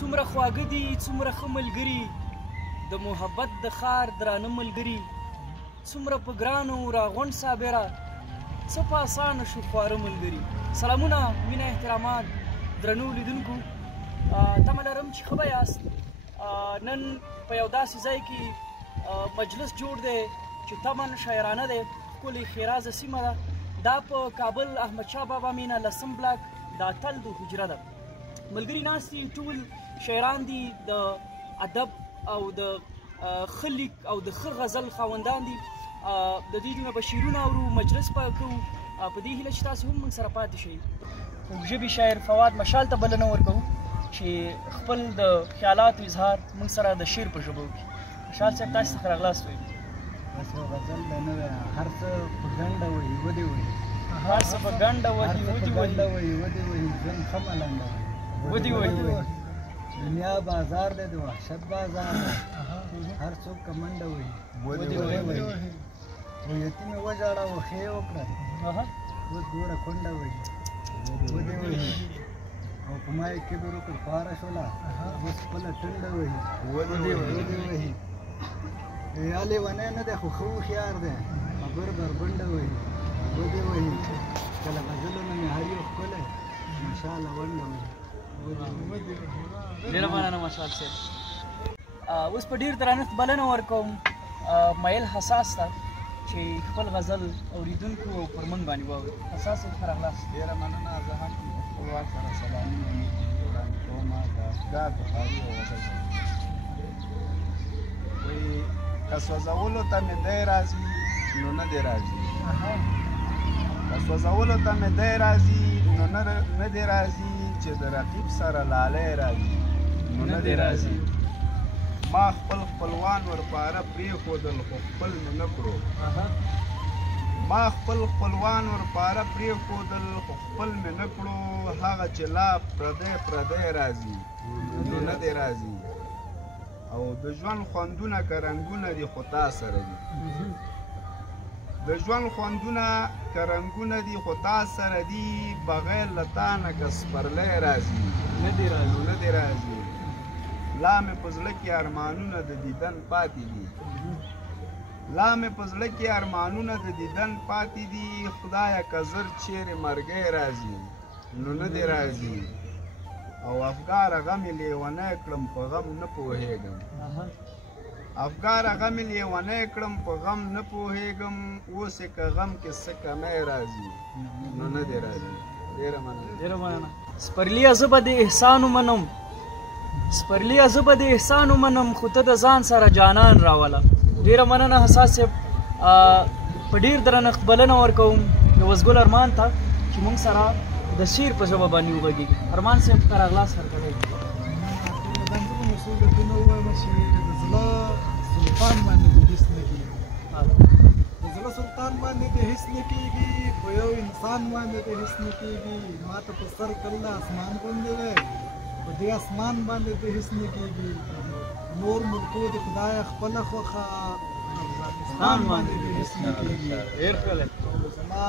څومره خواږه دي څومره ښه ملګري د محبت د ښار درانه ملګري څومره په ګرانو راغونډ صابره څه په اسانه شو خواره ملګري. سلامونه مینه احترامات درنو لیدونکو، تمه لرم چې ښه به یاست. نن په یو داسې ځای کې مجلس جوړ دی چې تمن شاعرانه دی، ښکلې ښېرازه سیمه ده. دا په کابل احمدشاه بابا مینه لسم بلاک د اتل د حجره ده. ملګري ناست دي، ټول شاعران دي، د ادب او د ښه لیک او د ښه غزل خاوندان دي. د دوی نه به شعرونه اورو، مجلس به کوو. په دې هیله چې تاسې هم موږ سره پاتې شئ. خوږژبي شاعر فواد مشال ته بلنه ورکوو چې خپل د خیالاتو اظهار موږ سره د شعر په ژبه وکړي. مشال صاحب تاسې څخه راغلاست وایي. بس یو غزل دی نه وایي، هر څه په ګنډه وایي ودې وایي، هر څه په ګنډه وهي ودې وهي، ودې وایي ژوند ښه ملنډه ودې وهي. دنیا بازار دی د وحشت بازار دی، هر څوک کمنډه وایي ودې وایي. و یتیمې وژاړه و ښې وکړه، اوس ګوره کونډه وایي ودې وایي. او په ما یې کبر وکړ خواره شوله، اوس خپله ټنډه وایي ودې وایي. یا لیونی نه دی خو ښه هوښیار دی، خبر بربنډه وایي ودې وایي. کله غزلونه مې هر یو ښکلی مشاله ونډه وایي. ډېره مننه مشال صاحب. اوس په ډېر درنښت بلنه ورکوم میل حساس ته چې خپل غزل اورېدونکو او پر موږ باندې واوري. حساس صاحب ښه راغلاست. ډېره مننه. زه هم خپلواک سره سلامونه وړاندې کوم د افګار بخاري او غزل سره. وایي که سوځولو ته مې دی راځي نو نه دی راځي، که سوځولو ته مې دی راځي نو نه دی راځي، چې د رقیب سره لالی راځي نو نه دی راځي. ما خپل خپلوان ورپاره پرېښودل خو خپل مې نه کړو، ما خپل خپلوان ورپاره پرېښودل خو خپل مې نه کړو. هغه چې لا پردی راځي نو نه دی راځي. او د ژوند خوندونه که رنګونه دي خو تا سره دي، د ژوند خوندونه که رنګونه دي خو تا سره دي. بغیر له تا نه که سپرلی راځي نه دی راځي. لا مې په زړه کې ارمانونه د دیدن پاتې دي، لا مې په زړه کې ارمانونه د دیدن پاتې دي. خدایه که زر چیرې مرګی راځي نو نه دی راځي. او افګاره غمې لیونی کړم په غم نه پوهېږم، افګاره غمې لیونی کړم په غم نه پوهېږم. اوس یې که غم کې څه کمی راځي نو نه دی راځي. ډېره مننه. سپرلیه زه به د احسان ومنم، سپرلیه زه به د احسان ومنم، خو ته د ځان سره جانان راوله. ډېره مننه حساس صاحب. په ډېر درنښت بلنه ورکوم یوازګل ارمان ته چې موږ سره د شعر په ژبه باندې وغږېږي. ارمان صاحب ښه راغلاست. هرکلی سلطان باندې د هیڅ نه کېږي، د زړه سلطان باندې د هیڅ نه کېږي، په یو انسان باندې د هیڅ نه کېږي. ما ته په سر کله اسمان غوندې دی، په دې اسمان باندې د هیڅ نه کېږي. نور ملکو د خدایه خپله خوښه افغانستان باندې د هیڅ نه کېږي. ډېر ښکلی. زما